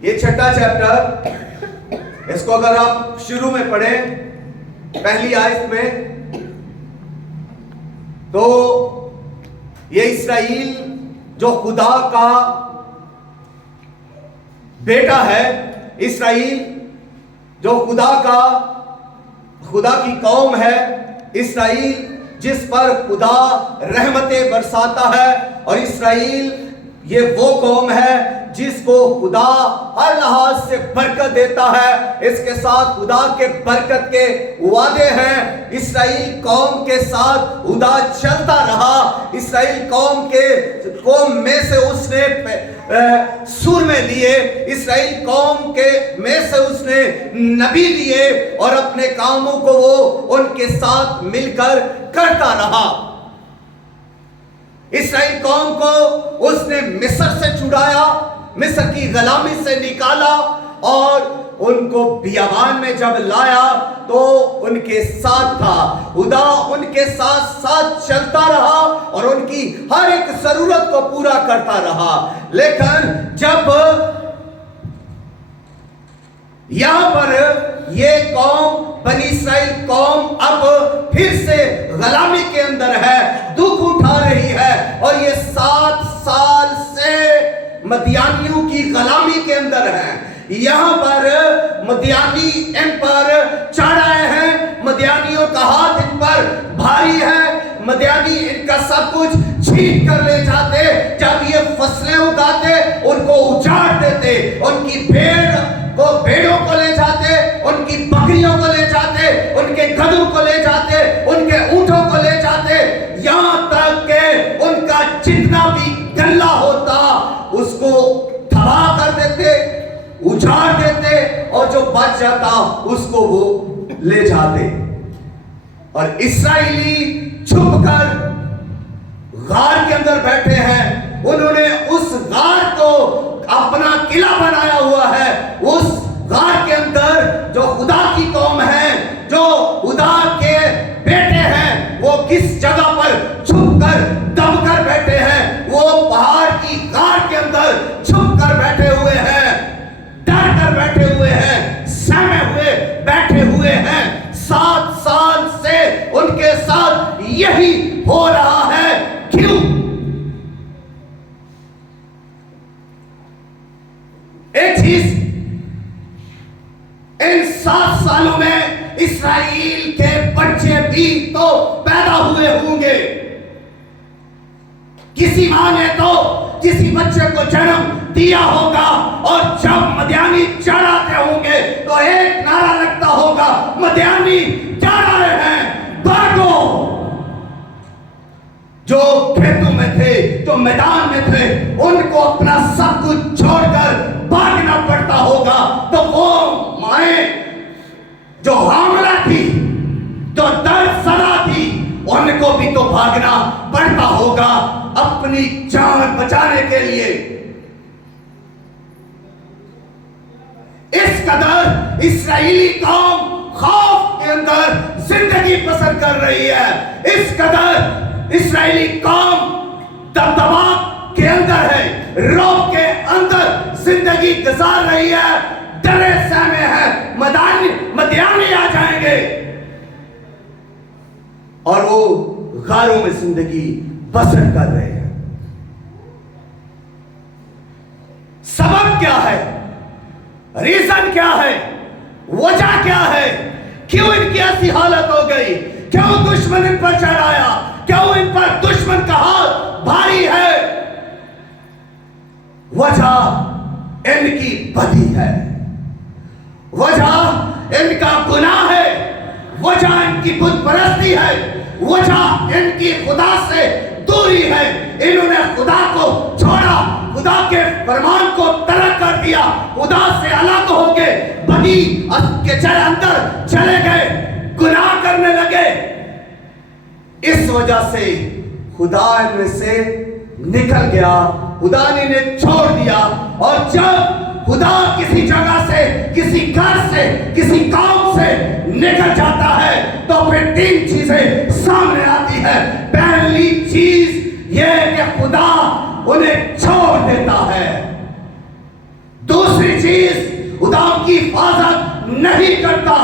ये छठा चैप्टर, इसको अगर आप शुरू में पढ़ें पहली आयत में, तो ये इस्राएल जो खुदा का बेटा है, इस्राएल जो खुदा की कौम है, इस्राएल जिस पर खुदा रहमतें बरसाता है, और इस्राएल ये वो कौम है जिसको खुदा हर लिहाज से बरकत देता है। इसके साथ खुदा के बरकत के वादे हैं। इस्राएल कौम के साथ खुदा चलता रहा। इस्राएल कौम में से उसने सुर में लिए, इस्राएल कौम के में से उसने नबी लिए, और अपने कामों को वो उनके साथ मिलकर करता रहा। इस्राएल कौम को उसने मिस्र से छुड़ाया, मिस्र की गुलामी से निकाला, और उनको बियाबान में जब लाया तो उनके साथ था। खुदा उनके साथ साथ चलता रहा और उनकी हर एक जरूरत को पूरा करता रहा। लेकिन जब यहां पर ये कौम, बनी इस्राएल कौम, अब फिर से गुलामी के अंदर है, दुख उठा रही है, और ये 7 साल से मदियानियों की गुलामी के अंदर है। यहां पर मदियानी इन पर चढ़ आए हैं, मदियानियों का हाथ इन पर भारी है, मदियानी इनका सब कुछ छीन कर ले जाते। जब ये फसलें उगाते उनको उजाड़ देते, उनकी भेड़ों को ले जाते, उनकी बकरियों को ले जाते, उनके गधों को ले जाते, उनके ऊंटों को ले जाते, यहां तक के उनका जितना भी गल्ला होता उसको तबाह कर देते, उजाड़ देते, और जो बच जाता उसको वो ले जाते। और इस्राएली छुपकर गार के अंदर बैठे हैं। उन्होंने उस गार को अपना किला बनाया हुआ है। उस गार के अंदर जो खुदा की कौम है, जो खुदा के बेटे हैं, वो किस जगह पर छुपकर दबकर बैठे हैं? वो पहाड़ की गार के अंदर छुपकर बैठे हुए हैं, डर कर बैठे हुए हैं, सहमे हुए बैठे हुए हैं। 7 साल से उनके साथ यही हो रहा है। क्यों? एक चीज, इन 7 सालों में इस्राएल के बच्चे भी तो पैदा हुए होंगे। किसी मां ने तो किसी बच्चे को जन्म दिया होगा, और जब मदियानी चढ़ाते होंगे तो एक नारा लगता होगा, मदियानी जा रहे हैं, भागो। जो खेतों में थे, जो मैदान में थे, उनको अपना सब कुछ छोड़कर भागना पड़ता होगा। तो वो माए जो हामला थी, जो दर्द सदा थी, उनको भी तो भागना पड़ता होगा अपनी जान बचाने के लिए। इस कदर इस्राएली कौम खौफ के अंदर जिंदगी बसर कर रही है। इस कदर इस्राएली कौम दबदबा के अंदर है, रौब के अंदर जिंदगी गुजार रही है, डरे सहमे है, मदियानी आ जाएंगे, और वो गारों में जिंदगी बसर कर रहे हैं। सबब क्या है? रीजन क्या है? वजह क्या है? क्यों इनकी ऐसी हालत हो गई? क्यों दुश्मन इन पर चढ़ाया? क्यों इन पर दुश्मन का हाथ भारी है? वजह इनकी बदी है, वजह इनका गुनाह है, वजह इनकी बुत परस्ती है, वजह इनकी खुदा से दूरी है। इन्होंने खुदा को छोड़ा, खुदा के फरमान को तरक कर दिया, खुदा से अलग हो गए, बदी के अंदर चले गए, गुनाह करने लगे। इस वजह से खुदा इनमें से निकल गया, खुदा ने इन्हें छोड़ दिया। और जब खुदा किसी जगह से, किसी घर से, किसी कौम से निकल जाता है तो फिर 3 चीजें सामने आती है। पहली चीज यह कि खुदा उन्हें छोड़ देता है। दूसरी चीज हिफाजत नहीं करता।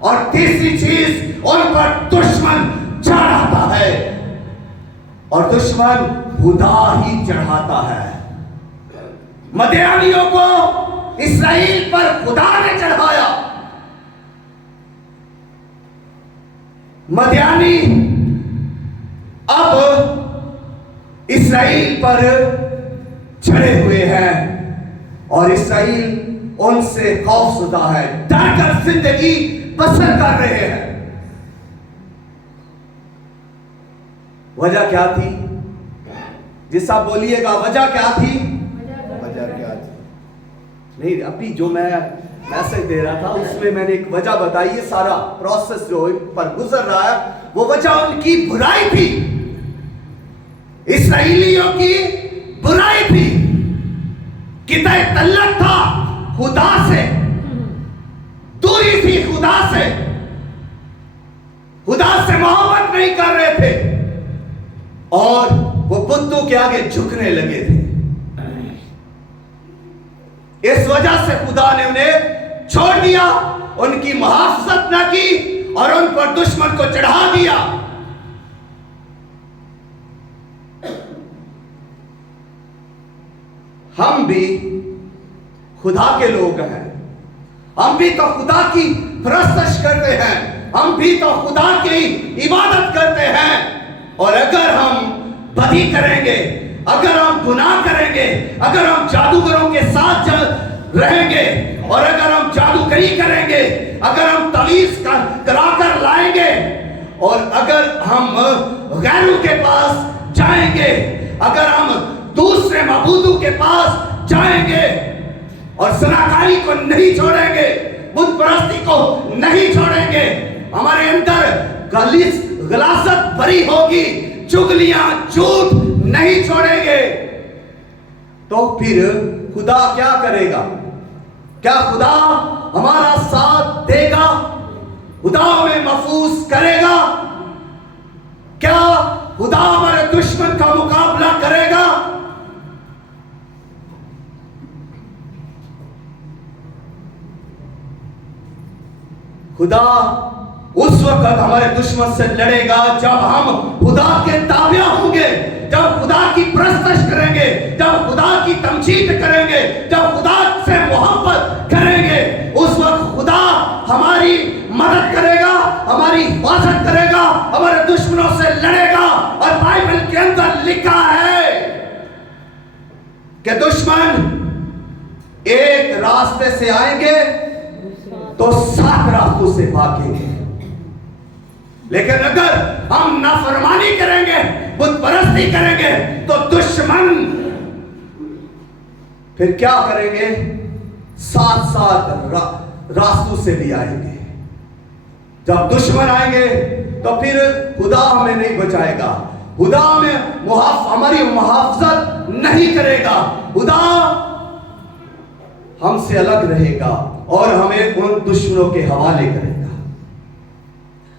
और तीसरी चीज, उन पर दुश्मन चढ़ाता है, और दुश्मन खुदा ही चढ़ाता है। मदियानियों को इस्राएल पर खुदा ने चढ़ाया। मदियानी अब इस्राएल पर चढ़े हुए हैं, और इस्राएल उनसे खौफजदा है, डर कर जिंदगी बसर कर रहे हैं। वजह क्या थी? जिस आप बोलिएगा, वजह क्या थी? वजह क्या थी? नहीं, अभी जो मैं मैसेज दे रहा था उसमें मैंने एक वजह बताई है। सारा प्रोसेस जो पर गुजर रहा है वो वजह उनकी बुराई थी, इस्राएलियों की बुराई थी। कितना तल्लक था खुदा से, दूरी थी खुदा से, खुदा से मोहब्बत नहीं कर रहे थे, और वो बुतों के आगे झुकने लगे थे। इस वजह से खुदा ने उन्हें छोड़ दिया, उनकी मुहाफजत न की, और उन पर दुश्मन को चढ़ा दिया। हम भी खुदा के लोग हैं, हम भी तो खुदा की परस्तश करते हैं, हम भी तो खुदा की इबादत करते हैं। और अगर हम बदी करेंगे, अगर हम गुनाह करेंगे, अगर हम जादूगरों के साथ रहेंगे, और अगर हम जादूगरी करेंगे, अगर हम तवीज कराकर लाएंगे, और अगर हम गैरों के पास जाएंगे, अगर हम दूसरे मबूदों के पास जाएंगे, और सनाकारी को नहीं छोड़ेंगे, बुत परस्ती को नहीं छोड़ेंगे, हमारे अंदर गलासत भरी होगी, चुगलियां, झूठ नहीं छोड़ेंगे, तो फिर खुदा क्या करेगा? क्या खुदा हमारा साथ देगा? खुदा हमें महफूज करेगा? क्या खुदा हमारे दुश्मन का मुकाबला करेगा? खुदा उस वक्त हमारे दुश्मन से लड़ेगा जब हम खुदा के ताबिया होंगे, जब खुदा की परस्तश करेंगे, जब खुदा की तमजीद करेंगे, जब खुदा से मोहब्बत करेंगे। उस वक्त खुदा हमारी मदद करेगा, हमारी हिफाजत करेगा, हमारे दुश्मनों से लड़ेगा। और बाइबल के अंदर लिखा है कि दुश्मन एक रास्ते से आएंगे तो 7 रास्तों से भागेंगे, लेकिन अगर हम नाफरमानी करेंगे, बुत परस्ती करेंगे, तो दुश्मन फिर क्या करेंगे? 7 रास्तों से भी आएंगे। जब दुश्मन आएंगे तो फिर खुदा हमें नहीं बचाएगा, खुदा हमें हमारी मुहाफजत नहीं करेगा, खुदा हमसे अलग रहेगा और हमें उन दुश्मनों के हवाले करेगा।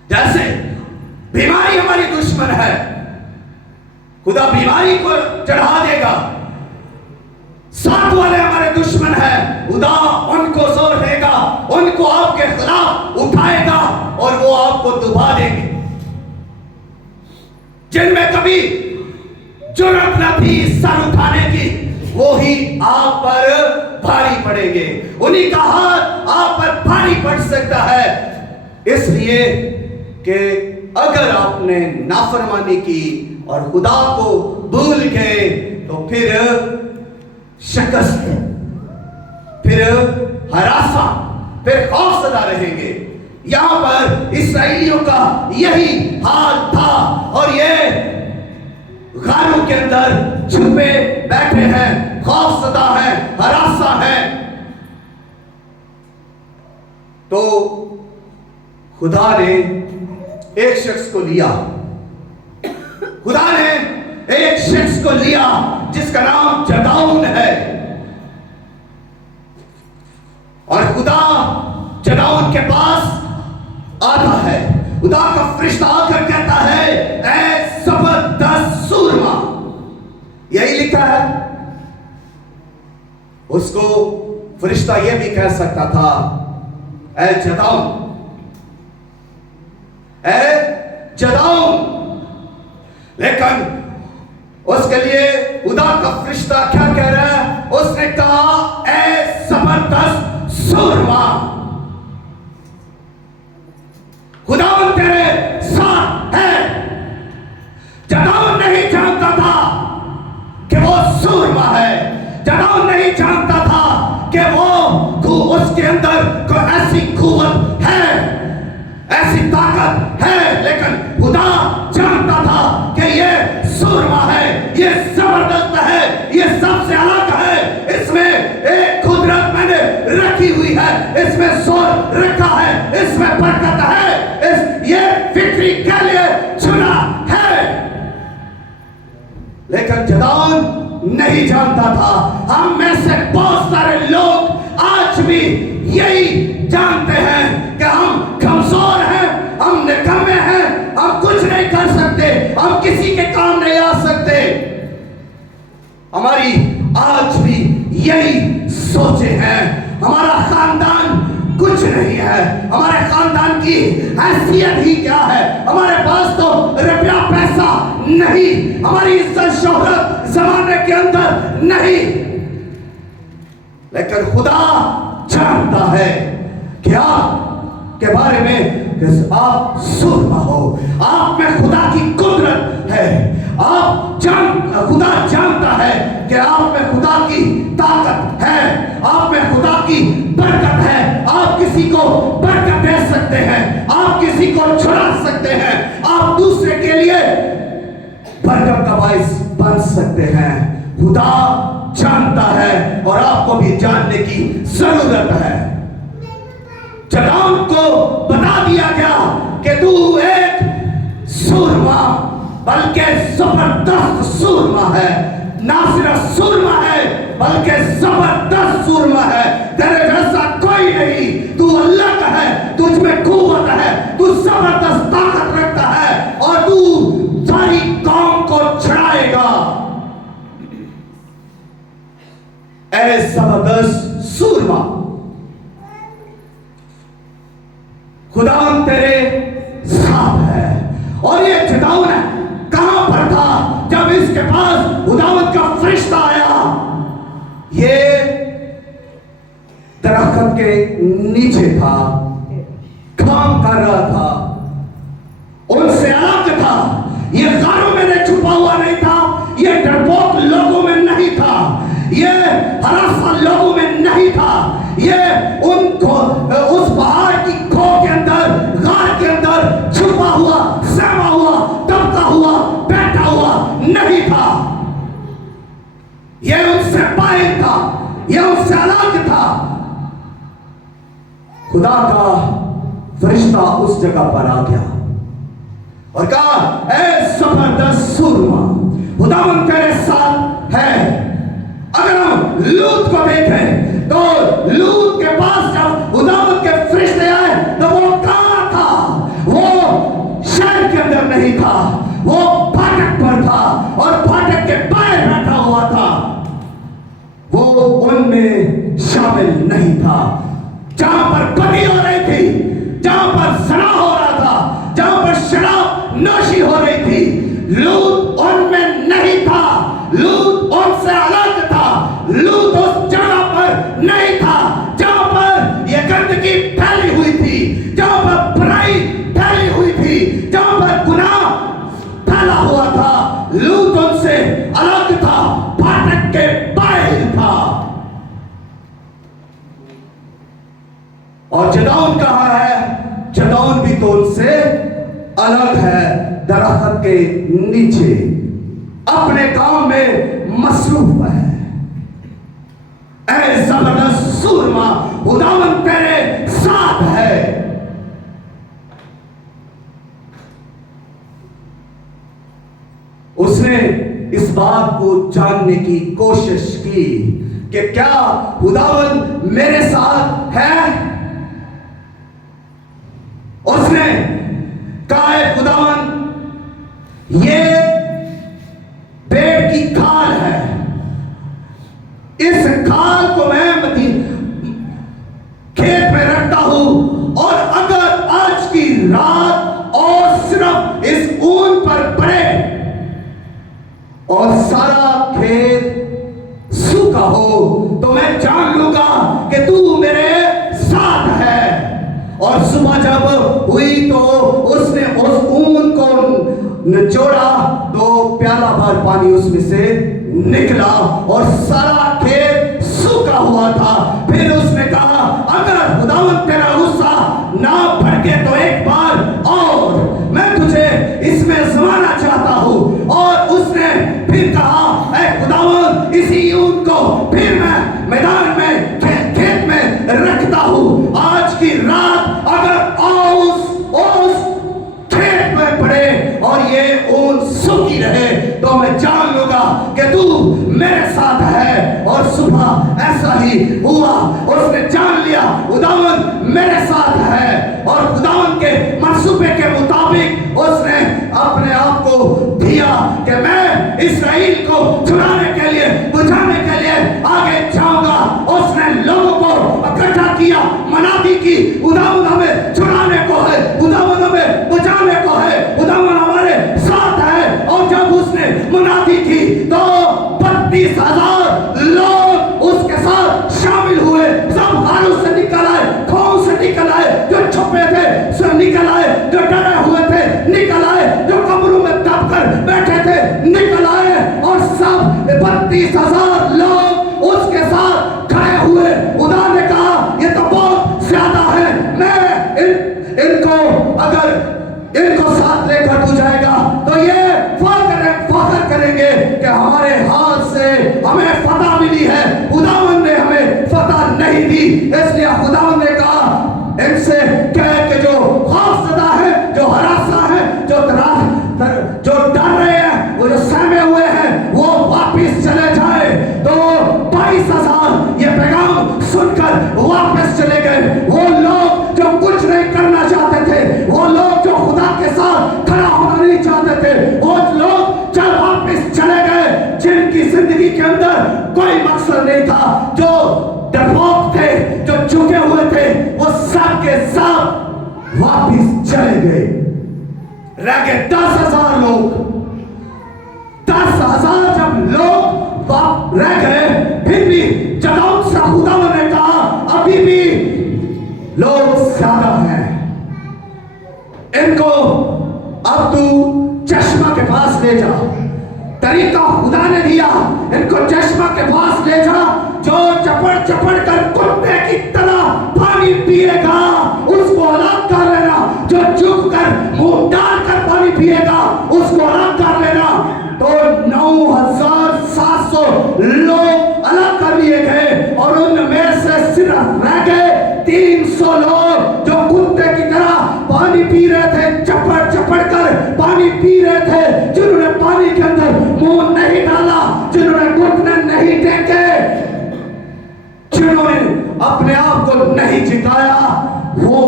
जैसे बीमारी हमारी दुश्मन है, खुदा बीमारी को चढ़ा देगा। साथ वाले हमारे दुश्मन है, खुदा उनको जोर देगा, उनको आपके खिलाफ उठाएगा और वो आपको डुबा देंगे। जिनमें कभी जुर्रत न थी सर उठाने की, वो ही आप पर भारी पड़ेंगे, उन्हीं का हाथ आप पर भारी पड़ सकता है। इसलिए कि अगर आपने नाफरमानी की और खुदा को भूल गए तो फिर शिकस्त, फिर हरासा, फिर खौफजदा रहेंगे। यहां पर इस्राएलियों का यही हाल था और ये गारों के अंदर छुपे बैठे हैं, खौफजदा हैं, हरासा हैं। तो खुदा ने एक शख्स को लिया, खुदा ने एक शख्स को लिया जिसका नाम जदाऊन है, और खुदा जदाऊन के पास आता है। खुदा का फरिश्ता आकर कहता है, ऐ जबरदस्त सूरमा, यही लिखा है। उसको फरिश्ता यह भी कह सकता था, ऐ जदाऊं, ऐ जदाऊं, लेकिन उसके लिए खुदा का फरिश्ता क्या कह रहा है? उसने कहा, ऐ जबरदस्त सूरमा, खुदावन तेरे साथ है। जदाऊं नहीं जानता था कि वो सूरमा है, जदाऊं नहीं जानता था कि वो उसके अंदर कोई ऐसी कुव्वत है, ऐसी ताकत है, लेकिन खुदा जानता था कि ये सूरमा है, ये जबरदस्त है, ये सबसे अलग है, इसमें एक कुदरत मैंने रखी हुई है, इसमें जोर रखा है, इसमें बरकत है, ये विक्ट्री के लिए चुना है। लेकिन जदाऊं नहीं जानता था। हम में से बहुत सारे लोग आज भी यही जानते हैं कि हम कमजोर हैं, हम निकम्मे हैं, हम कुछ नहीं कर सकते, हम किसी के काम नहीं आ सकते। हमारी आज भी यही सोचे हैं। हमारा खानदान कुछ नहीं है, हमारे खानदान की हैसियत ही क्या है, हमारे पास तो रुपया पैसा नहीं, हमारी इज्जत शोहरत जमाने के अंदर नहीं। लेकिन खुदा जानता है कि आपके बारे में आप सूरमा हो, आप में खुदा की कुदरत है, खुदा जानता है कि आप में खुदा की ताकत है, आप में खुदा की बरकत है। आप किसी को बरकत दे सकते हैं, आप किसी को छुड़ा सकते हैं, आप दूसरे के लिए बरकत का बाइस बन सकते हैं। खुदा जानता है और आपको भी जानने की जरूरत है। जदाऊं को बता दिया गया कि तू एक सूरमा, बल्कि जबरदस्त सूरमा है, ना सिर्फ सूरमा है बल्कि जबरदस्त सूरमा है। तेरे जैसा कोई नहीं, तू अलग है, तुझ में कुव्वत है, तू जबरदस्त ताकत रखता है और तू सारी कौम को छुड़ाएगा। ऐ जबरदस्त सूरमा, खुदावन तेरे साथ है। और ये जदाऊं कहां पर था जब इसके पास खुदावन का फरिश्ता आया? ये दरख्त के नीचे था, काम कर रहा था, उनसे अलग था। ये गारों में छुपा हुआ नहीं था, ये डरपोक लोगों में नहीं था, ये हरासा लोगों में नहीं था, ये उनको उस पहाड़ की खो के अंदर, गार के अंदर छुपा हुआ, सहमा हुआ, दबका हुआ, बैठा हुआ नहीं था। ये उनसे बाहर था, ये उनसे अलग था। खुदा का फरिश्ता उस जगह पर आ गया और कहा, ऐ जबरदस्त सूरमा, खुदावन तेरे साथ है। अगर हम लूत को देखें तो लूत के पास जब खुदावन के फरिश्ते आए तो वो कहां था? वो शहर के अंदर नहीं था, वो फाटक पर था और फाटक के बाहर बैठा हुआ था। वो उनमें शामिल नहीं था। जहां पर बदी हो रही थी, जहां पर ज़ना हो रहा था, जहां पर शराब नोशी हो रही थी, लूत उनमें नहीं था। लूत उनसे अलग था। लूत उस जगह पर नहीं था जहां पर यह गंदगी फैली हुई थी, जहां पर बुराई फैली हुई थी, जहां पर गुनाह फैला हुआ था। लूत उनसे अलग था, फाटक के बाहर था। और जदाऊं कहां है? जदाऊं भी तो उनसे अलग है, दरख्त के नीचे अपने काम में मसरूफ है। ऐ जबरदस्त सूरमा, खुदावन तेरे साथ है। उसने इस बात को जानने की कोशिश की कि क्या खुदावन मेरे साथ है। उसने कहा, खुदावन ये पेड़ की खाल है, इस खाल को मैं खेत में रखता हूं, और अगर आज की रात और सिर्फ इस ऊन पर पड़े और सारा खेत सूखा हो, तो मैं जान लूंगा कि तू मेरे साथ है। और सुबह जब हुई तो उसने उस ऊन को निचोड़ा, तो प्याला भर पानी उसमें से निकला और सारा खेत सूखा हुआ था। फिर उसने कहा, अगर खुदावंद तेरा गुस्सा ना भड़के तो एक बार और मैं तुझे इसमें जमाना चाहता हूं। और उसने फिर कहा, ऐ खुदावंद, इसी ऊन को फिर मैं मैदान में खेत में रखता हूं। आज की रात अगर उस खेत में पड़े और ये ऊन सूखी रहे, तो मैं जान लूंगा कि तू मेरे साथ है। और सुबह ऐसा ही हुआ, उसने जान लिया खुदावंद मेरे साथ है। और खुदावंद के मंसूबे के मुताबिक उसने अपने आप को दिया कि मैं इस्राएल को छुड़ाने के लिए, बुझाने के लिए आगे जाऊंगा। उसने लोगों को इकट्ठा किया, मनादी की, खुदावंद हमें छुड़ाने को है, खुदावंद हमें बुझाने को है, खुदावंद हमारे साथ है। और जब उसने मनादी की तो 32,000 लोग उसके साथ शामिल हुए। सब हारों से निकल आए, खाओं से निकल आए, जो छुपे थे सब निकल आए, जो डरे हुए थे निकल आए, जो कब्रों में दबकर बैठे थे निकल आए। और सब 32,000 लोग उसके साथ खड़े हुए। खुदा ने कहा, ये तो बहुत ज्यादा है, मैं इनको अगर इनको साथ लेकर तू जाएगा तो ये फख्र करेंगे कि हमारे हाथ से हमें फतह मिली है, खुदावंद ने हमें फतह नहीं दी। इसलिए खुदावंद ने कहा, इनसे कह के जो खौफजदा है, जो हरासा है, जो डर रहे हैं, वो जो सहमे हुए हैं, वो वापिस चले जाए। तो 22,000 ये पैगाम सुनकर वापस चले गए। वो लोग जो कुछ नहीं करना चाहते थे, वो लोग जो खुदा के साथ खड़ा होना नहीं चाहते थे, वो लोग चल वापस चले गए, जिनकी जिंदगी के अंदर कोई मकसद नहीं था, जो डरपोक थे, जो झुके हुए थे, वो सब के सब वापस चले गए। रह गए 10,000 लोग। 10,000 जब लोग रह गए, फिर भी जगह से खुदावंद ने कहा, अभी भी लोग ज्यादा हैं, इनको अब तू चश्मा के पास ले जा। तरीका खुदा ने दिया, इनको चश्मा के पास ले जा। जो चपड़ चपड़ कर कुत्ते की तरह पानी पिएगा उसको अलग कर लेना, जो झुक कर मुंह डाल कर पानी पिएगा उसको अलग कर लेना। तो 9,700 लोग अलग कर लिए गए और उनमें से सिर्फ रह गए 300 लोग जो कुत्ते की तरह पानी पी रहे थे, चपड़ चपड़ कर पानी पी रहे थे, जिन्होंने पानी के अंदर मुंह नहीं डाला, जिन्होंने घुटने नहीं टेके, जिन्होंने अपने आप को नहीं जिताया, वो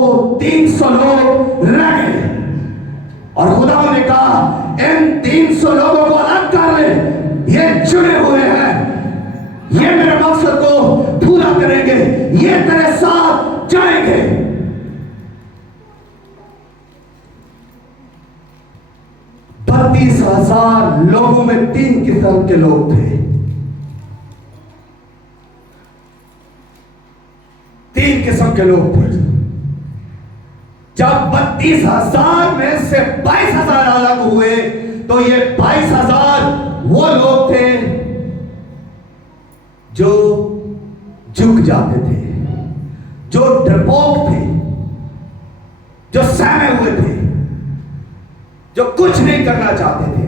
300 लोग रह गए। और खुदा ने कहा, इन 300 लोगों को अलग कर ले, ये चुने हुए हैं, ये मेरे मकसद को पूरा करेंगे, ये तेरे साथ जाएंगे। 32,000 लोगों में 3 किस्म के लोग थे। 3 किस्म के लोग थे। जब 32,000 में से 22,000 अलग हुए, तो ये 22,000 वो लोग थे जो झुक जाते थे, जो डरपोक थे, जो सहमे हुए थे, जो कुछ नहीं करना चाहते थे।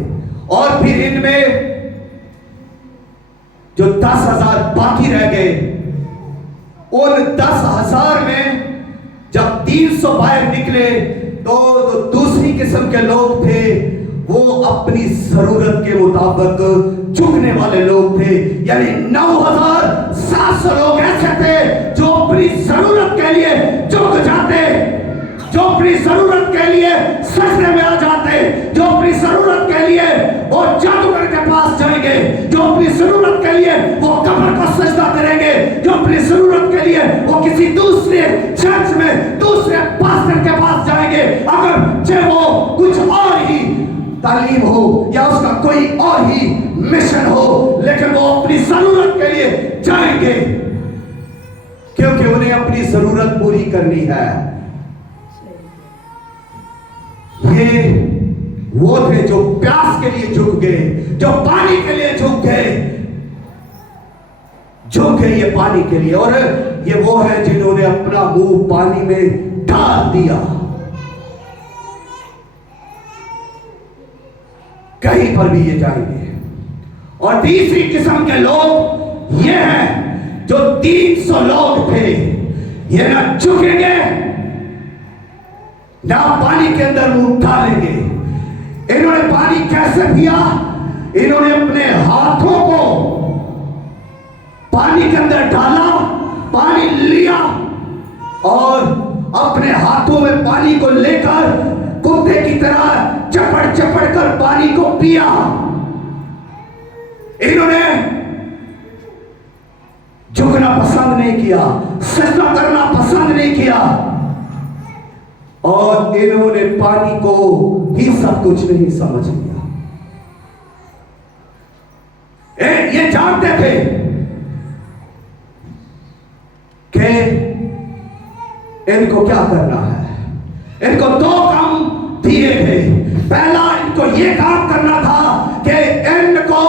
और फिर इनमें जो 10,000 बाकी रह गए, उन 10,000 में जब 300 बाहर निकले, तो दूसरी किस्म के लोग थे, वो अपनी जरूरत के मुताबिक झुकने वाले लोग थे। यानी 9,700 लोग ऐसे थे जो अपनी जरूरत के लिए झुक जाते, जो अपनी जरूरत के लिए सजदे में आ जाते, जो अपनी जरूरत के लिए वो जादूगर के पास जाएंगे, जो अपनी जरूरत के लिए वो कब्र को सजदा करेंगे, जो अपनी जरूरत के के लिए वो किसी दूसरे चर्च में दूसरे पास्टर के पास जाएंगे। अगर चाहे वो कुछ और ही तालीम हो या उसका कोई और ही मिशन हो, लेकिन वो अपनी जरूरत के लिए जाएंगे क्योंकि उन्हें अपनी जरूरत पूरी करनी है। ये वो थे जो प्यास के लिए झुक गए, जो पानी के लिए झुक गए, ये पानी के लिए। और ये वो है जिन्होंने अपना मुंह पानी में डाल दिया। कहीं पर भी ये जाएंगे। और तीसरी किस्म के लोग ये हैं जो 300 लोग थे, ये ना झुकेंगे ना पानी के अंदर मुंह डालेंगे। इन्होंने पानी कैसे पिया? इन्होंने अपने हाथों को पानी के अंदर डाला, पानी लिया और अपने हाथों में पानी को लेकर कुत्ते की तरह चपड़ चपड़ कर पानी को पिया। इन्होंने झुकना पसंद नहीं किया, सजदा करना पसंद नहीं किया और इन्होंने पानी को ही सब कुछ नहीं समझ लिया। ये जानते थे कि इनको क्या करना है। इनको 2 काम दिए गए। पहला, इनको ये काम करना था कि इनको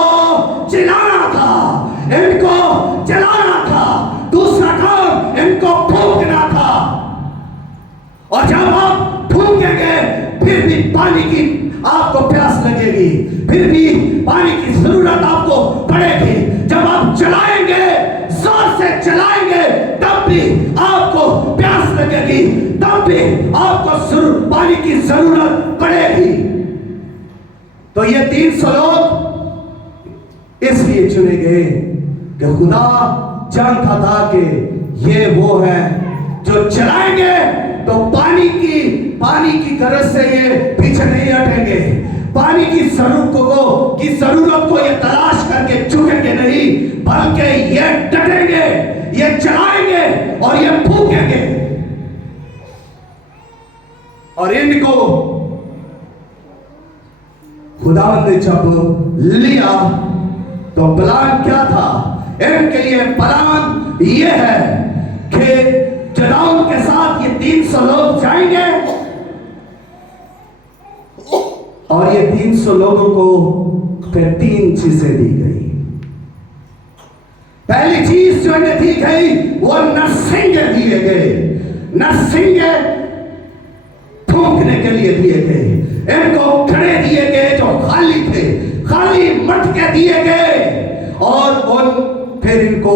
जलाना था, इनको जलाना था। दूसरा काम, इनको फूंकना था। और जब आप फूंकेंगे फिर भी पानी की आपको प्यास लगेगी, फिर भी पानी की जरूरत आपको पड़ेगी। जब आप चलाएंगे, जोर से चलाएंगे, तब भी आपको प्यास लगेगी, तब भी आपको पानी की जरूरत पड़ेगी। तो ये 300 लोग इसलिए चुने गए कि खुदा जानता था कि ये वो है जो चलाएंगे तो पानी की गरज से ये पीछे नहीं हटेंगे। पानी की जरूरत को ये तलाश करके झुकेंगे नहीं, बल्कि ये डटेंगे, ये चलाएंगे और ये फूकेंगे। और इनको खुदा ने जब लिया तो प्लान क्या था? इनके लिए प्लान ये है कि जदाऊन के साथ ये 300 लोग जाएंगे और ये 300 लोगों को फिर 3 चीजें दी गई। पहली चीज जो इन्हें दी गई वो नरसिंगे दिए गए। नरसिंगे फूंकने के लिए दिए गए। इनको घड़े दिए गए जो खाली थे, खाली मटके दिए गए। और फिर इनको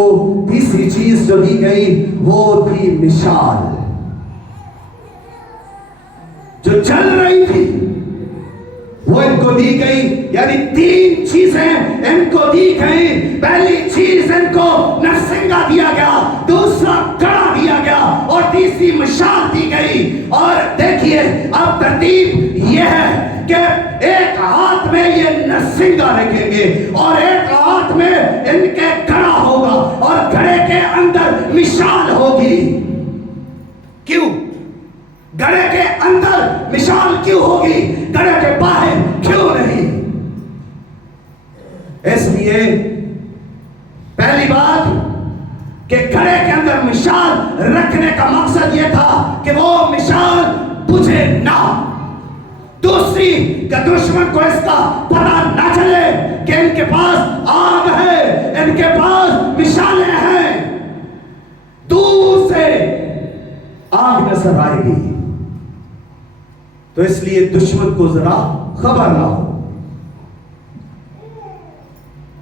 तीसरी चीज जो दी गई वो थी मिसाल जो चल रही थी, वो इनको दी गई। यानी 3 चीजें इनको दी गई। पहली चीज इनको नरसिंगा दिया गया, दूसरा कड़ा दिया गया और तीसरी मिसाल दी गई। और देखिए अब तरतीब यह है कि एक हाथ में ये नरसिंगा रखेंगे और एक हाथ में इनके कड़ा होगा और घड़े के अंदर मिसाल होगी। क्यों घड़े के अंदर मिसाल क्यों होगी? घड़े के बाहर क्यों नहीं? इसलिए पहली बात कि घड़े के अंदर मिसाल रखने का मकसद यह था कि वो मिसाल बुझे ना। दूसरी कि दुश्मन को इसका पता ना चले कि इनके पास आग है, इनके पास मिसालें हैं। दूर से आग नजर आएगी तो इसलिए दुश्मन को जरा खबर ना हो।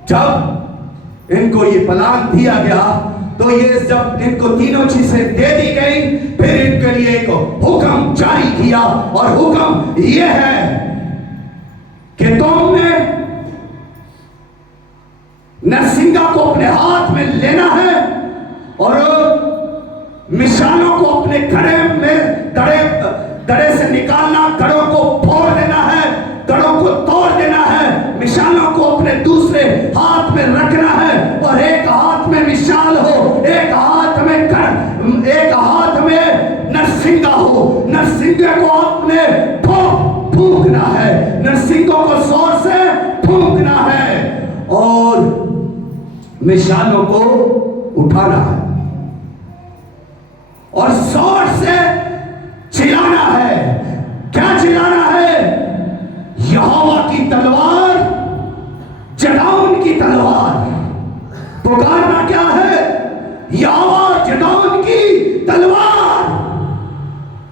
जब इनको ये प्लान दिया गया तो ये जब इनको तीनों चीजें दे दी गई, फिर इनके लिए एक हुक्म जारी किया और हुक्म यह है कि तुमने नरसिंगा को अपने हाथ में लेना है और मिसालों को अपने गड़े से निकालना, गड़ों को फोड़ देना है, गड़ों को तोड़ देना है, मिसालों को अपने दूसरे हाथ में रखना है और एक हाथ में मिसाल हो, एक हाथ में गड़ नरसिंगा हो, नरसिंगे को अपने फूंकना है, नरसिंगों को जोर से फूंकना है और मिसालों को उठाना है और जोर से चिल्लाना है। क्या चिल्लाना है? यहोवा की तलवार, जदाऊन की तलवार। पुकारना क्या है? यहोवा जदाऊन की तलवार।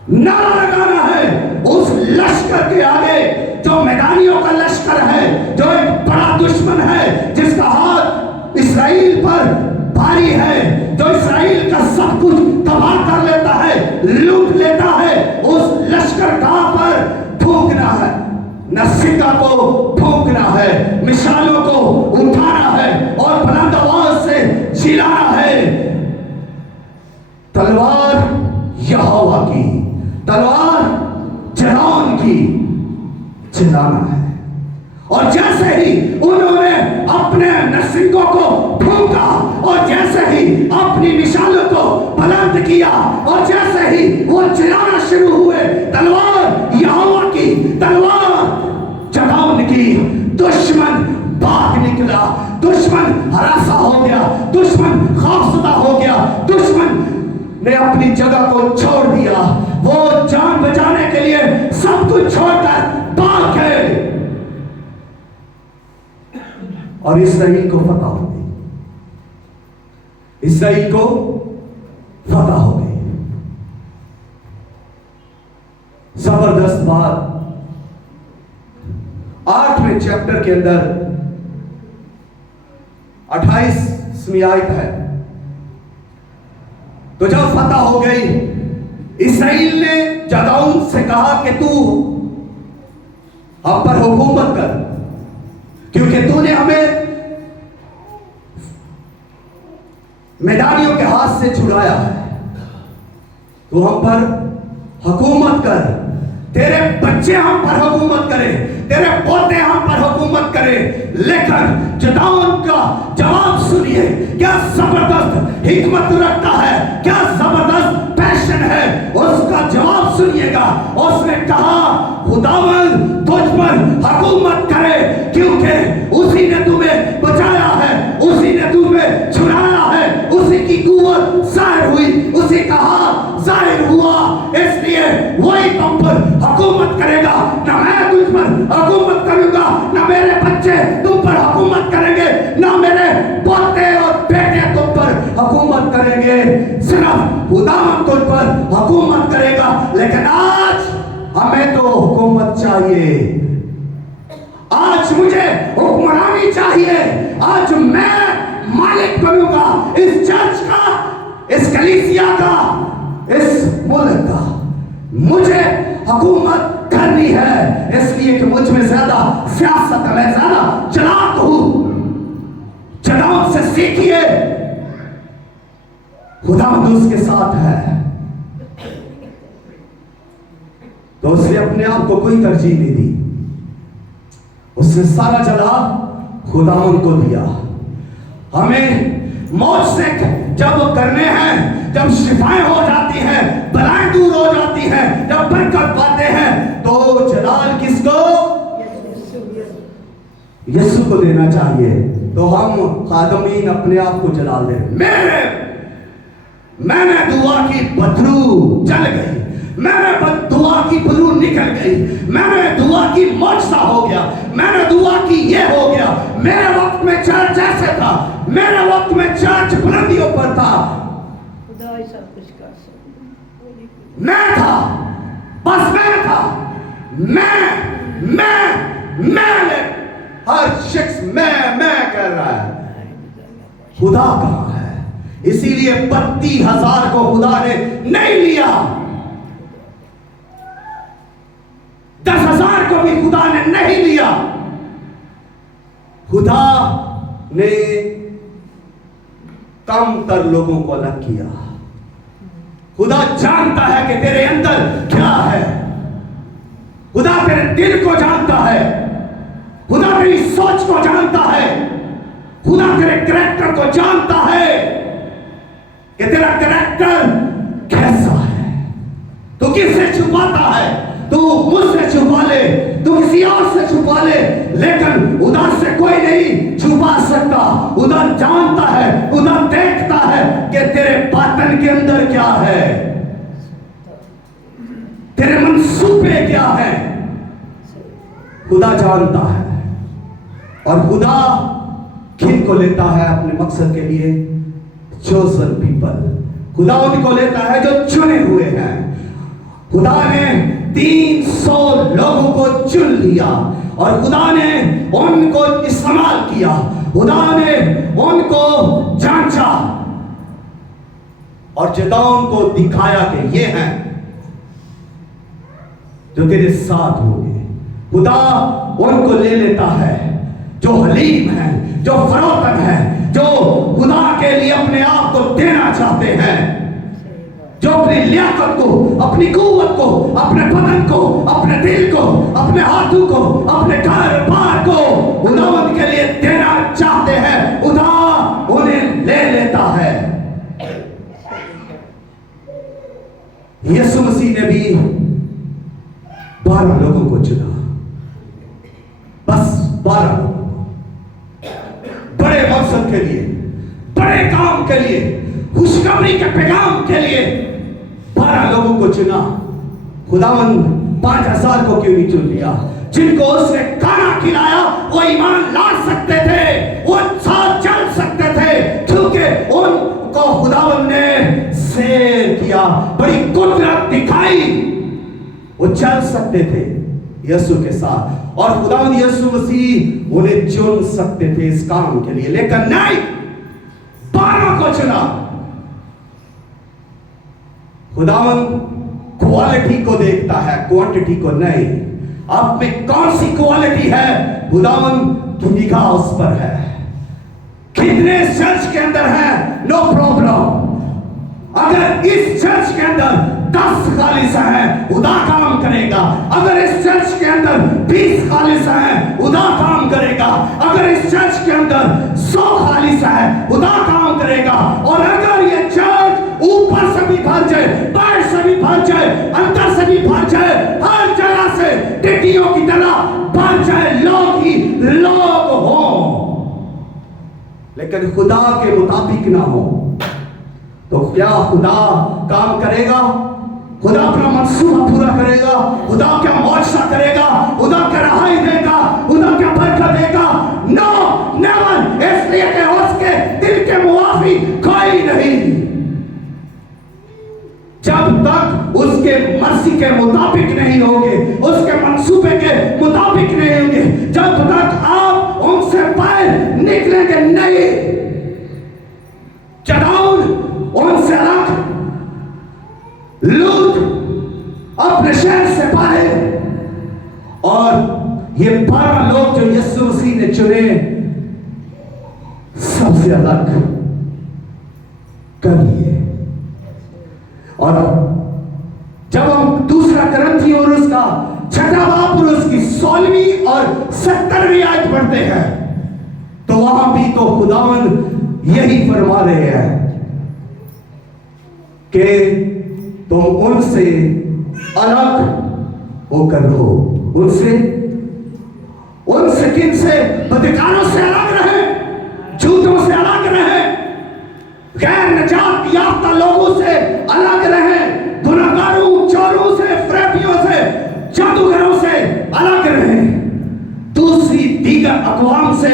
नारा लगाना है उस लश्कर के आगे जो मैदानियों का लश्कर है, जो एक बड़ा दुश्मन है, जिसका हाथ इस्राएल पर भारी है, जो इस्राएल का सब कुछ तबाह कर लेता है, लूट लेता है। उस लश्कर पर फूंकना है, नरसिंगा को फूंकना है, मिसालों को उठाना है और बुलंद आवाज से चिल्लाना है। तलवार यहोवा की, तलवार जदाऊन की, चिल्लाना है। और जैसे ही उन्होंने अपने नरसिंगों को फूंका और जैसे ही अपनी मिसालों को बुलंद किया और जैसे ही वो चिल्लाना शुरू हुए, तलवार यहोवा की, तलवार जदाऊन की, दुश्मन भाग निकला, दुश्मन हरासा हो गया, दुश्मन खौफजदा हो गया, दुश्मन ने अपनी जगह को छोड़ दिया। वो जान बचाने के लिए सब कुछ छोड़कर भाग गए और इसराइल को फतह हो गई, इसराइल को फतह हो गई। जबरदस्त बात 8वें चैप्टर के अंदर 28वीं आयत है। तो जब फतह हो गई, इस्राएल ने जदाऊन से कहा कि तू हम पर हुकूमत कर, क्योंकि तूने हमें मैदानियों के हाथ से छुड़ाया है, तू हम पर हुकूमत कर, तेरे बच्चे हम पर हुकूमत करें, तेरे पोते हम पर हुकूमत करें। लेकिन जदाऊन का जवाब सुनिए, क्या जबरदस्त हिकमत रखता है, क्या जबरदस्त पैशन है, उसका जवाब सुनिएगा। उसने कहा खुदावंद तुझ पर हुकूमत करे, क्योंकि उसी ने तुम्हें बचाया है, उसी ने तुम्हें छुड़ाया है, उसी की कुव्वत जाहिर हुई, उसी का हाथ जाहिर हुआ, इसलिए वही तुम पर हुकूमत करेगा। ना मैं तुझ पर हुकूमत करूंगा, ना मेरे बच्चे तुम पर हुकूमत करेंगे, ना मेरे पोते और बेटे तुम पर हुकूमत करेंगे, सिर्फ खुदावंद तुझ पर हुकूमत करेगा। लेकिन आज हमें तो हुकूमत चाहिए, आज मुझे हुक्मरानी चाहिए, आज मैं मालिक बनूंगा इस चर्च का, इस कलीसिया का, इस मुल्क का। मुझे हुकूमत करनी है, इसलिए कि मुझ में ज्यादा सियासत है, मैं ज्यादा चालाक हूं। जदाऊन से सीखिए, खुदावंद उसके साथ है, तो उसने अपने आप को कोई तरजीह नहीं दी, उसने सारा जवाब खुदावंद को दिया। हमें मौत से जब करने हैं, जब शिफाएं हो जाती हैं, बलाएं दूर हो जाती हैं, जब बरकत पाते हैं, तो जलाल किसको? यीशु को देना चाहिए। तो हम खादमीन अपने आप को जलाल दे। मैंने दुआ की बदरू जल गई, मैंने दुआ की बदरू निकल गई, मैंने दुआ की मौजसा हो गया, मैंने दुआ की ये हो गया। मेरे वक्त में चर्च ऐसे था, मेरे वक्त में चर्च बुलंदियों पर था, मैं था, बस मैं था, मैं हर शख्स मैं कर रहा है। खुदा कहां है? इसीलिए 32,000 को खुदा ने नहीं लिया, 10,000 को भी खुदा ने नहीं लिया। खुदा ने कम तर लोगों को अलग किया। खुदा जानता है कि तेरे अंदर क्या है, खुदा तेरे दिल को जानता है, खुदा तेरी सोच को जानता है, खुदा तेरे कैरेक्टर को जानता है कि तेरा कैरेक्टर कैसा है। किससे छुपाता है? तू मुझसे छुपा ले, तू किसी और से छुपा ले, लेकिन उधर से कोई नहीं छुपा सकता। उधर जानता है, उधर देखता है कि तेरे बातन के अंदर क्या है, तेरे मंसूबे क्या है। खुदा जानता है, और खुदा किन को लेता है अपने मकसद के लिए? Chosen people. खुदा उनको लेता है जो चुने हुए हैं। खुदा ने 300 लोगों को चुन लिया और खुदा ने उनको इस्तेमाल किया। खुदा ने उनको जांचा और जिदाओं को दिखाया कि ये हैं जो तेरे साथ होंगे। खुदा उनको ले लेता है जो हलीम है, जो फरोतन है, जो खुदा के लिए अपने आप को देना चाहते हैं, जो अपनी लियाकत को, अपनी कुव्वत को, अपने बदन को, अपने दिल को, अपने हाथों को, अपने घर बार को खुदावंद के लिए देना चाहते हैं। खुदा उन्हें ले लेता है। यीशु मसीह ने भी 12 लोगों को चुना, बस 12 लोगों को, बड़े मकसद के लिए, बड़े काम के लिए, खुशखबरी के पैगाम के लिए 12 लोगों को चुना। खुदावंद 5000 को क्यों नहीं चुन लिया? जिनको उसने खाना खिलाया वो ईमान ला सकते थे, वो साथ चल सकते थे, क्योंकि उनको खुदावंद ने शेर किया, बड़ी कुदरत दिखाई, वो चल सकते थे यीशु के साथ। और खुदावंद यीशु मसीह उन्हें चुन सकते थे इस काम के लिए, लेकिन नहीं, 12 को चुना। खुदावंद क्वालिटी को देखता है, क्वांटिटी को नहीं। आप में कौन सी क्वालिटी है, खुदावंद की निगाह उस पर है। कितने चर्च के अंदर है, नो प्रॉब्लम। अगर इस चर्च के अंदर 10 खालिस हैं, खुदा काम करेगा। अगर इस चर्च के अंदर 20 खालिस हैं, खुदा काम करेगा। अगर इस चर्च के अंदर 100 खालिस हैं, खुदा काम करेगा। और अगर ये चर्च ऊपर से भी भर जाए, बाहर से भी भर जाए, अंदर से भी भर जाए, हर जगह से टिड्डियों की तरह भर जाए, लोग ही लोग हो, लेकिन खुदा के मुताबिक ना हो, तो क्या खुदा काम करेगा? खुदा अपना मंसूबा पूरा करेगा? खुदा क्या मौजज़ा करेगा? खुदा क्या रहाई देगा? खुदा क्या बरकत देगा? No, never. इसलिए कि उसके दिल के मुआफी कोई नहीं। जब तक उसके मर्जी के मुताबिक नहीं होंगे, उसके मंसूबे के मुताबिक नहीं होंगे, जब तक आप उनसे बाहर निकलेंगे नहीं। जदाऊद उनसे अलग, लूत अपने शहर से बाहर, और ये 12 लोग जो यीशु मसीह ने चुने, सबसे अलग कर लिए। और जब हम दूसरा करंथियों और उसका 6वां बाब और उसकी 16वीं और 70वीं आयत पढ़ते हैं, तो वहां भी तो खुदावंद यही फरमा रहे हैं कि तुम उनसे अलग होकर रहो। उनसे किन से? बदकारों से अलग रहे, झूठों से अलग रहे, गैर निजात याफ्ता लोगों से अलग रहे, गुनाहगारों, चोरों से, फरेबियों से, जादूगरों से अलग रहे, दूसरी दीगर अक़वाम से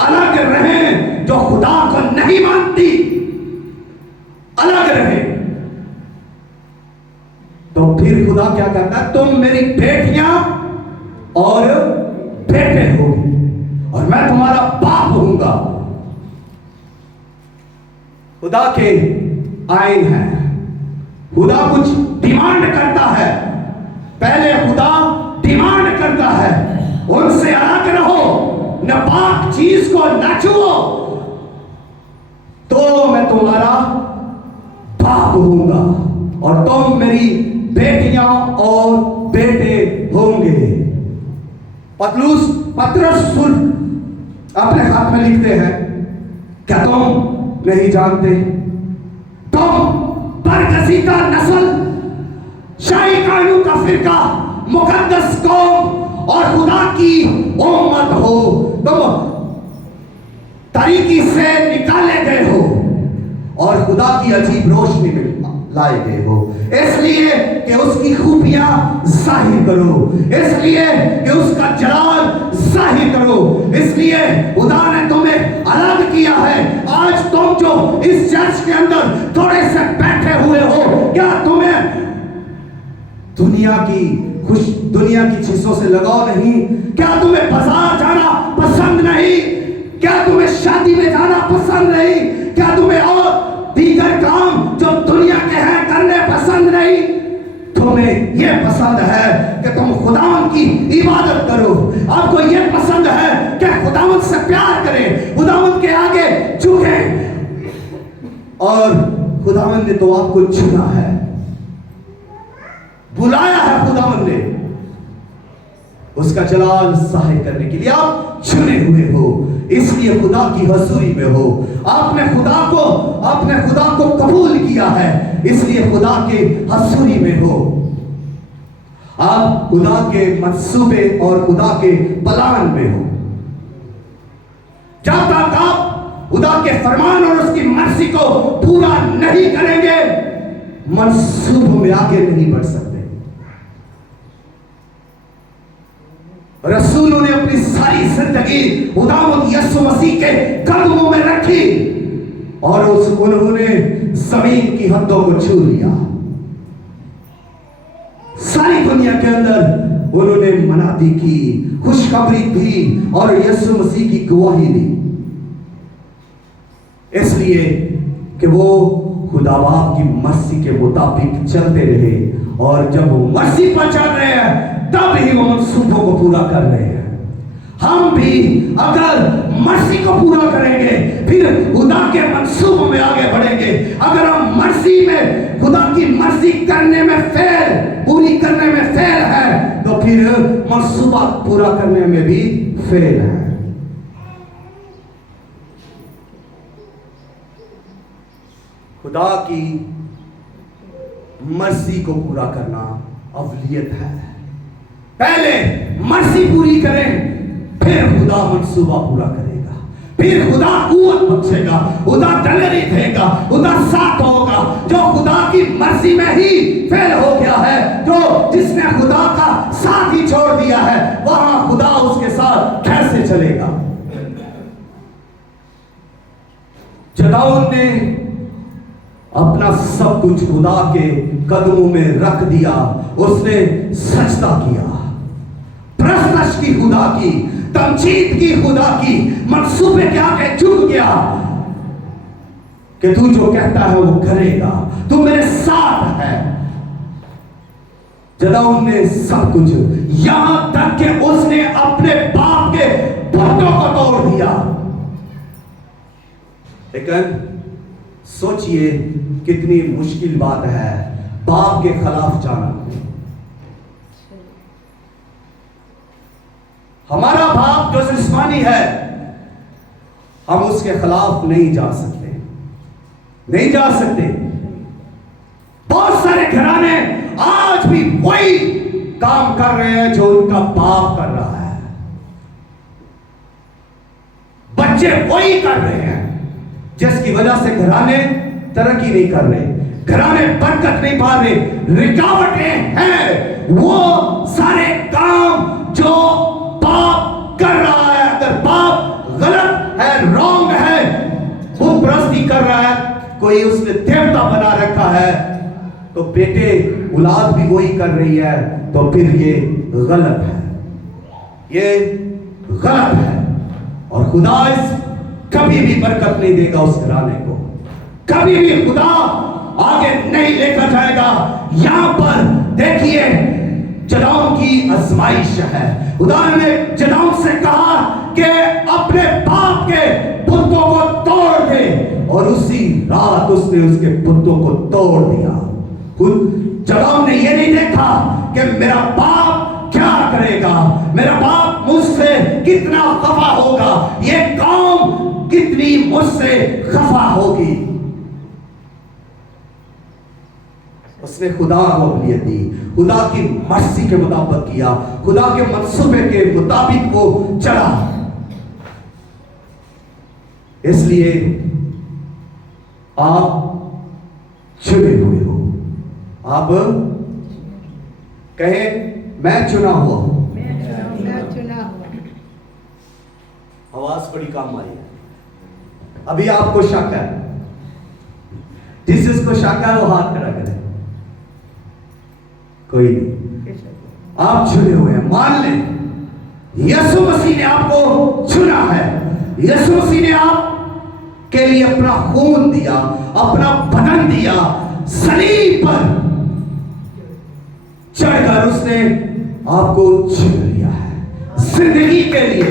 अलग रहे जो खुदा को नहीं मानती, अलग रहे। तो फिर खुदा क्या कहता है? तुम मेरी बेटियां और बेटे होगे और मैं तुम्हारा बाप होऊंगा। खुदा के आइन है, खुदा कुछ डिमांड करता है। पहले खुदा डिमांड करता है, उनसे अलग रहो, नापाक चीज को न छुओ, तो मैं तुम्हारा बाप होऊंगा और तुम मेरी बेटियां और बेटे होंगे। पतरस अपने हाथ में लिखते हैं, क्या तुम नहीं जानते? तुम बरगजीदा नस्ल, शाही बानू का फिरका, मुकद्दस कौम और खुदा की उम्मत हो। तुम तारीकी से निकाले गए हो और खुदा की अजीब रोशनी में लाए गए हो, इसलिए कि उसकी खूबियां जाहिर करो, इसलिए कि उसका जलाल जाहिर करो, इसलिए खुदा ने तुम्हें अलग किया है। आज तुम जो इस चर्च के अंदर थोड़े से बैठे हुए हो, क्या तुम्हें दुनिया की चीजों से लगाव नहीं? क्या तुम्हें बाजार जाना पसंद नहीं? क्या तुम्हें शादी में जाना पसंद नहीं? क्या तुम्हें और दीगर काम जो दुनिया के हैं करने पसंद नहीं? तुम्हें यह पसंद है कि तुम खुदावंद की इबादत करो, आपको यह पसंद है कि खुदावंद से प्यार करें, खुदावंद के आगे झुके, और खुदावंद ने तो आपको चुना है, बुलाया है खुदावंद ने उसका जलाल जाहिर करने के लिए। आप चुने हुए हो, इसलिए खुदा की हजूरी में हो। आपने खुदा को कबूल किया है, इसलिए खुदा के हजूरी में हो। आप खुदा के मंसूबे और खुदा के प्लान में हो। जब तक आप खुदा के फरमान और उसकी मर्जी को पूरा नहीं करेंगे, मंसूबों में आगे नहीं बढ़ सकते। रसूलों ने अपनी सारी जिंदगी खुदावंद यीशु मसीह के कदमों में रखी और उन्होंने जमीन की हदों को छू लिया। सारी दुनिया के अंदर उन्होंने मनादी की, खुशखबरी दी और यीशु मसीह की गवाही दी, इसलिए कि वो खुदा बाप की मर्जी के मुताबिक चलते रहे, और जब वो मर्जी पर चल रहे हैं तब ही वो मंसूबों को पूरा कर रहे हैं। हम भी अगर मर्जी को पूरा करेंगे, फिर खुदा के मंसूबों में आगे बढ़ेंगे। अगर हम मर्जी में खुदा की मर्जी करने में पूरी करने में फेल है, तो फिर मंसूबा पूरा करने में भी फेल है। खुदा की मर्जी को पूरा करना अवलियत है। पहले मर्जी पूरी करें, फिर खुदा मंसूबा पूरा करेगा, फिर खुदा कुव्वत बख्शेगा, खुदा दलेरी देगा, खुदा साथ होगा। जो खुदा की मर्जी में ही फेल हो गया है, जिसने खुदा का साथ ही छोड़ दिया है, वहां खुदा उसके साथ कैसे चलेगा? जदाऊद ने अपना सब कुछ खुदा के कदमों में रख दिया, उसने सजदा किया, प्रस्तश की खुदा की, तमजीद की खुदा की, मंसूबे के आगे झुक गया कि तू जो कहता है वो करेगा, तू मेरे साथ है। जदाऊद ने सब कुछ, यहां तक कि उसने अपने बाप के बुतों को तोड़ दिया। लेकिन सोचिए कितनी मुश्किल बात है बाप के खिलाफ जाना। हमारा बाप जो जिस्मानी है, हम उसके खिलाफ नहीं जा सकते, नहीं जा सकते। बहुत सारे घराने आज भी वही काम कर रहे हैं जो उनका बाप कर रहा है, बच्चे वही कर रहे हैं, जिसकी वजह से घराने तरक्की नहीं कर रहे, घराने बरकत नहीं पा रहे, रुकावटें हैं। वो सारे काम जो बाप कर रहा है, अगर बाप गलत है, रॉन्ग है, खुद परस्ती कर रहा है, कोई उसने देवता बना रखा है, तो बेटे औलाद भी वही कर रही है, तो फिर ये गलत है, ये गलत है। और खुदा कभी भी बरकत नहीं देगा उस घराने को, कभी भी खुदा आगे नहीं लेकर जाएगा। यहां पर देखिए जदाऊद की आजमाइश है। खुदा ने जदाऊद से कहा कि अपने बाप के बुतों को तोड़ दे, और उसी रात उसने उसके बुतों को तोड़ दिया। जदाऊद ने यह नहीं देखा कि मेरा बाप क्या करेगा, मेरा बाप मुझसे कितना खफा होगा, ये कौम कितनी मुझसे खफा होगी। उसने खुदा को अपनीयत दी, खुदा की मर्जी के मुताबिक किया, खुदा के मंसूबे के मुताबिक वो चला। इसलिए आप चुने हुए हो। आप कहे मैं चुना हुआ हूं। आवाज बड़ी काम आई है। अभी आपको शक है, जिसको शक है वो हाथ खड़ा करे। कोई नहीं, आप चुने हुए हैं। मान लें यीशु मसीह ने आपको चुना है, यीशु मसीह ने आप के लिए अपना खून दिया, अपना बदन दिया, सलीब पर चढ़कर उसने आपको चुन लिया है जिंदगी के लिए,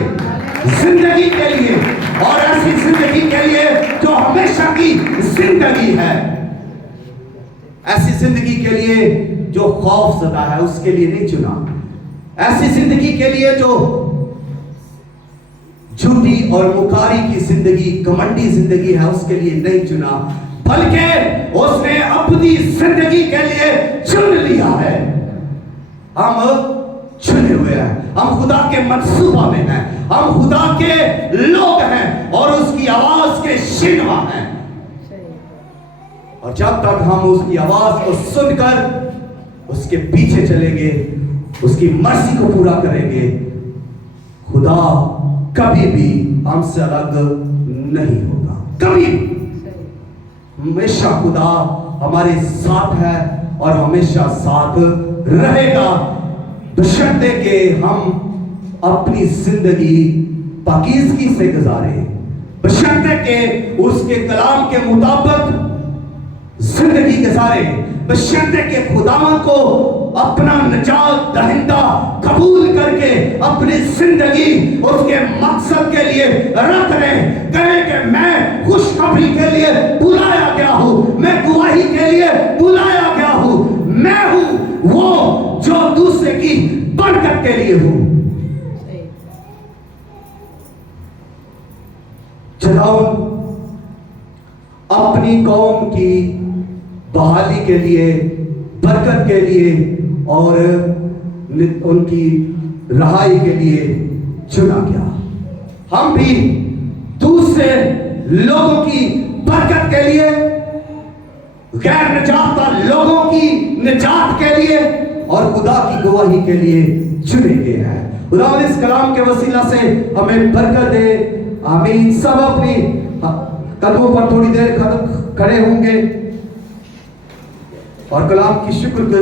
जिंदगी के लिए, और ऐसी जिंदगी के लिए जो हमेशा की जिंदगी है, ऐसी जिंदगी के लिए जो खौफ ज़दा है उसके लिए नहीं चुना, ऐसी जिंदगी के लिए जो झूठी और मुकारी की जिंदगी, घमंडी जिंदगी है उसके लिए नहीं चुना, बल्कि उसने अपनी जिंदगी के लिए चुन लिया है। हम चुने हुए हैं, हम खुदा के मंसूबा में हैं, हम खुदा के लोग हैं और उसकी आवाज के शिनवा हैं। और जब तक हम उसकी आवाज को सुनकर उसके पीछे चलेंगे, उसकी मर्जी को पूरा करेंगे, खुदा कभी भी हमसे अलग नहीं होगा, कभी। हमेशा खुदा हमारे साथ है और हमेशा साथ रहेगा, बशर्ते के हम अपनी जिंदगी पाकीज़गी से गुजारें, बशर्ते के उसके कलाम के मुताबिक जिंदगी गुजारें, बशर्ते के खुदावंद को अपना निजात दहिंदा कबूल करके अपनी जिंदगी उसके मकसद के लिए रख लें। कहें कि मैं खुशखबरी के लिए बुलाया गया हूं, मैं गवाही के लिए बुलाया गया हूं, मैं हूं वो जो दूसरे की बरकत के लिए हूं। फिरौन अपनी कौम की बहाली के लिए, बरकत के लिए और उनकी रहाई के लिए चुना गया। हम भी दूसरे लोगों की बरकत के लिए, गैर निजात लोगों की निजात के लिए और खुदा की गवाही के लिए चुने गए हैं। खुदा इस कलाम के वसीला से हमें बरकत दे। आमीन। सब अपनी कदमों पर थोड़ी देर खड़े होंगे और कलाम की शुक्र